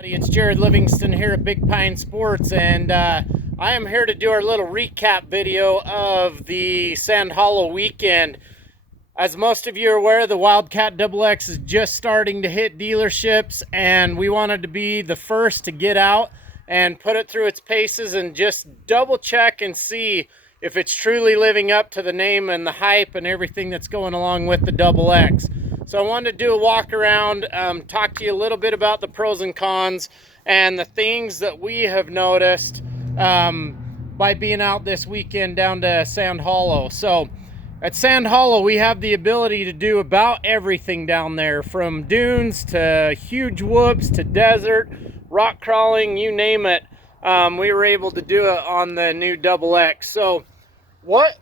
It's Jared Livingston here at Big Pine Sports, and I am here to do our little recap video of the Sand Hollow weekend. As most of you are aware, the WILDCATXX is just starting to hit dealerships, and we wanted to be the first to get out and put it through its paces and just double check and see if it's truly living up to the name and the hype and everything that's going along with the XX. So I wanted to do a walk around, talk to you a little bit about the pros and cons and the things that we have noticed by being out this weekend down to Sand Hollow. So at Sand Hollow, we have the ability to do about everything down there, from dunes to huge whoops to desert, rock crawling, you name it. We were able to do it on the new XX. So what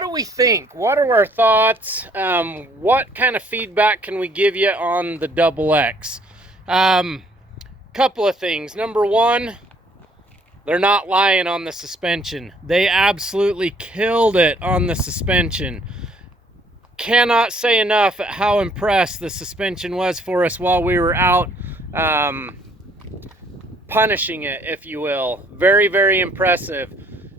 do we think? What are our thoughts? What kind of feedback can we give you on the XX? Couple of things. Number one, they're not lying on the suspension. They absolutely killed it on the suspension. Cannot say enough at how impressed the suspension was for us while we were out punishing it, if you will. Very, very impressive.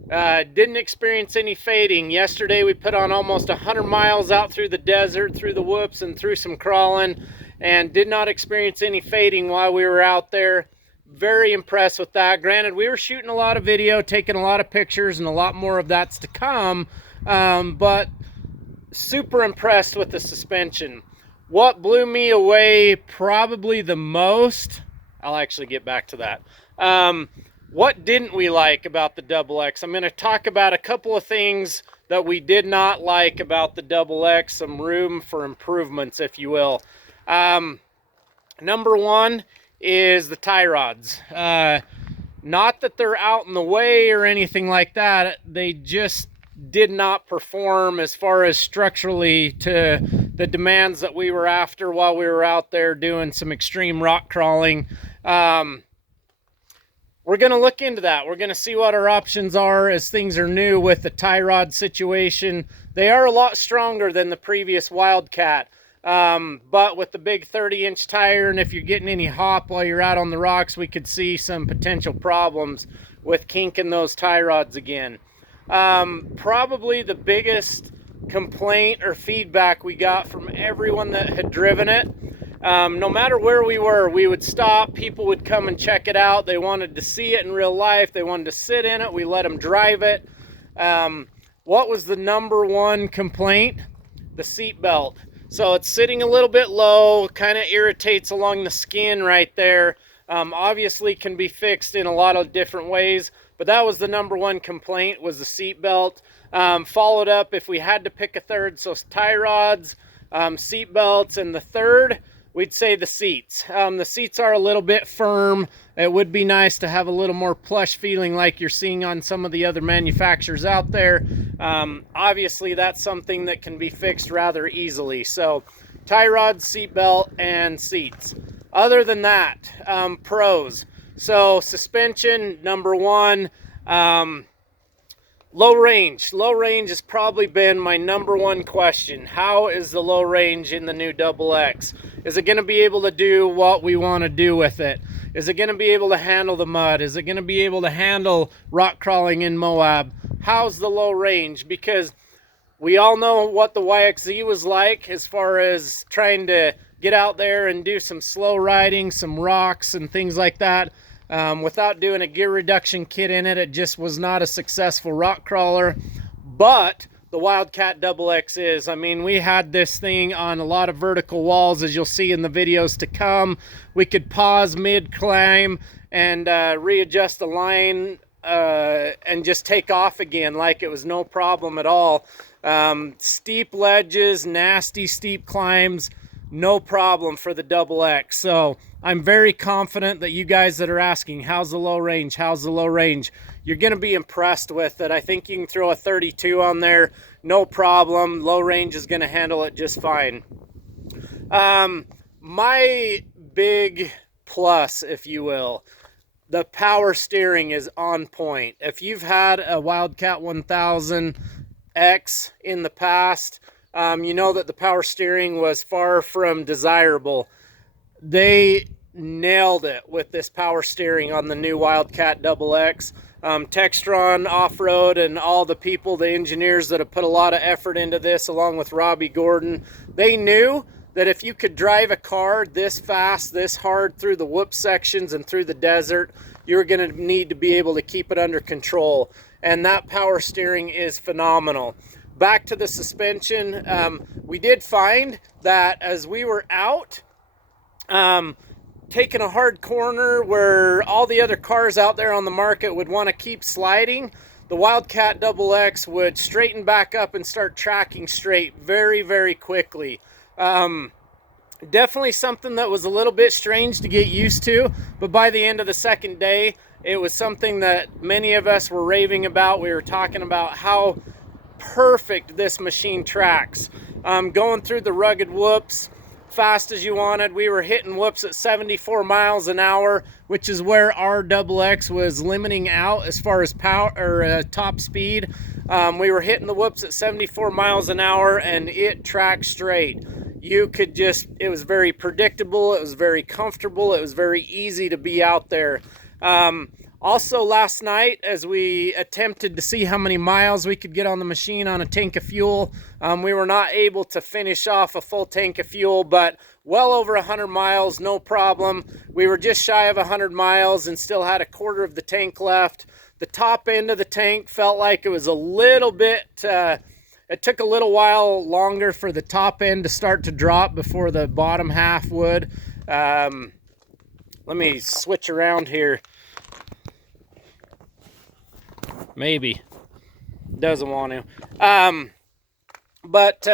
Didn't experience any fading. Yesterday we put on almost 100 miles out through the desert, through the whoops and through some crawling, and did not experience any fading while we were out there. Very impressed with that. Granted, we were shooting a lot of video, taking a lot of pictures, and a lot more of that's to come, but super impressed with the suspension. What blew me away probably the most, I'll actually get back to that. What didn't we like about the XX? I'm going to talk about a couple of things that we did not like about the XX, some room for improvements, if you will. Number one is the tie rods. Not that they're out in the way or anything like that. They just did not perform as far as structurally to the demands that we were after while we were out there doing some extreme rock crawling. We're going to look into that. We're going to see what our options are as things are new with the tie rod situation. They are a lot stronger than the previous Wildcat, but with the big 30-inch tire, and if you're getting any hop while you're out on the rocks, we could see some potential problems with kinking those tie rods again. Probably the biggest complaint or feedback we got from everyone that had driven it, no matter where we were, we would stop, people would come and check it out. They wanted to see it in real life, they wanted to sit in it, we let them drive it. What was the number one complaint? The seat belt. So it's sitting a little bit low, kind of irritates along the skin right there. Obviously can be fixed in a lot of different ways, but that was the number one complaint, was the seat belt. Followed up, if we had to pick a third, so tie rods, seat belts, and the third, we'd say the seats. The seats are a little bit firm. It would be nice to have a little more plush feeling like you're seeing on some of the other manufacturers out there. Obviously, that's something that can be fixed rather easily. So, tie rods, seat belt, and seats. Other than that, pros. So, suspension, number one. Low range. Low range has probably been my number one question. How is the low range in the new XX? Is it going to be able to do what we want to do with it? Is it going to be able to handle the mud? Is it going to be able to handle rock crawling in Moab? How's the low range? Because we all know what the YXZ was like as far as trying to get out there and do some slow riding, some rocks and things like that. Without doing a gear reduction kit in it, it just was not a successful rock crawler. But the WildCATXX is. I mean, we had this thing on a lot of vertical walls, as you'll see in the videos to come. We could pause mid-climb and readjust the line and just take off again like it was no problem at all. Steep ledges, nasty steep climbs, no problem for the XX. So I'm very confident that you guys that are asking, how's the low range? How's the low range? You're going to be impressed with it. I think you can throw a 32 on there, no problem. Low range is going to handle it just fine. My big plus, if you will, the power steering is on point. If you've had a Wildcat 1000X in the past, you know that the power steering was far from desirable. They nailed it with this power steering on the new Wildcat XX. Textron, Off-Road, and all the people, the engineers that have put a lot of effort into this, along with Robbie Gordon, they knew that if you could drive a car this fast, this hard through the whoop sections and through the desert, you're going to need to be able to keep it under control. And that power steering is phenomenal. Back to the suspension, we did find that as we were out, taking a hard corner where all the other cars out there on the market would want to keep sliding, the Wildcat XX would straighten back up and start tracking straight very, very quickly. Definitely something that was a little bit strange to get used to, but by the end of the second day, it was something that many of us were raving about. We were talking about how perfect this machine tracks. Going through the rugged whoops fast as you wanted. We were hitting whoops at 74 miles an hour, which is where our XX was limiting out as far as power or top speed. We were hitting the whoops at 74 miles an hour and it tracked straight. You could just, it was very predictable, it was very comfortable, it was very easy to be out there. Also last night, as we attempted to see how many miles we could get on the machine on a tank of fuel, we were not able to finish off a full tank of fuel, but well over 100 miles, no problem. We were just shy of 100 miles and still had a quarter of the tank left. The top end of the tank felt like it was a little bit, it took a little while longer for the top end to start to drop before the bottom half would. Let me switch around here. Maybe. Doesn't want to. But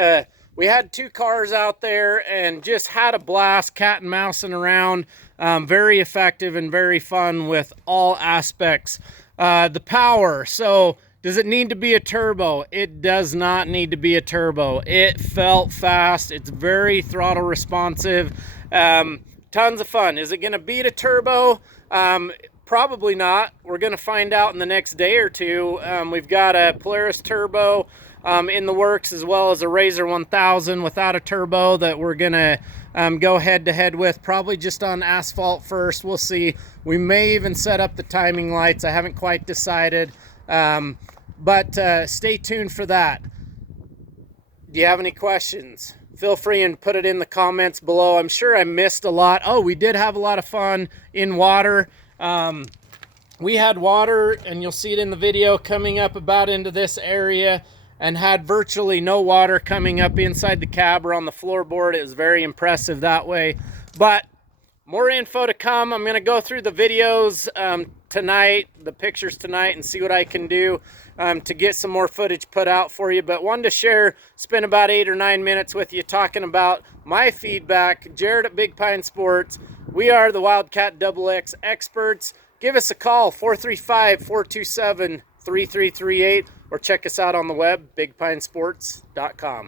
we had two cars out there and just had a blast cat and mousing around. Very effective and very fun with all aspects. The power. So does it need to be a turbo? It does not need to be a turbo. It felt fast. It's very throttle responsive. Tons of fun. Is it going to beat a turbo? Probably not. We're going to find out in the next day or two. We've got a Polaris turbo in the works, as well as a Razor 1000 without a turbo that we're going to go head to head with, probably just on asphalt first. We'll see. We may even set up the timing lights. I haven't quite decided. But stay tuned for that. Do you have any questions? Feel free and put it in the comments below. I'm sure I missed a lot. Oh, we did have a lot of fun in water. We had water, and you'll see it in the video, coming up about into this area, and had virtually no water coming up inside the cab or on the floorboard. It was very impressive that way. But more info to come. I'm going to go through the videos tonight, the pictures tonight, and see what I can do to get some more footage put out for you. But wanted to share, spend about 8 or 9 minutes with you talking about my feedback. Jared at Big Pine Sports. We are the Wildcat XX experts. Give us a call, 435-427-3338, or check us out on the web, bigpinesports.com.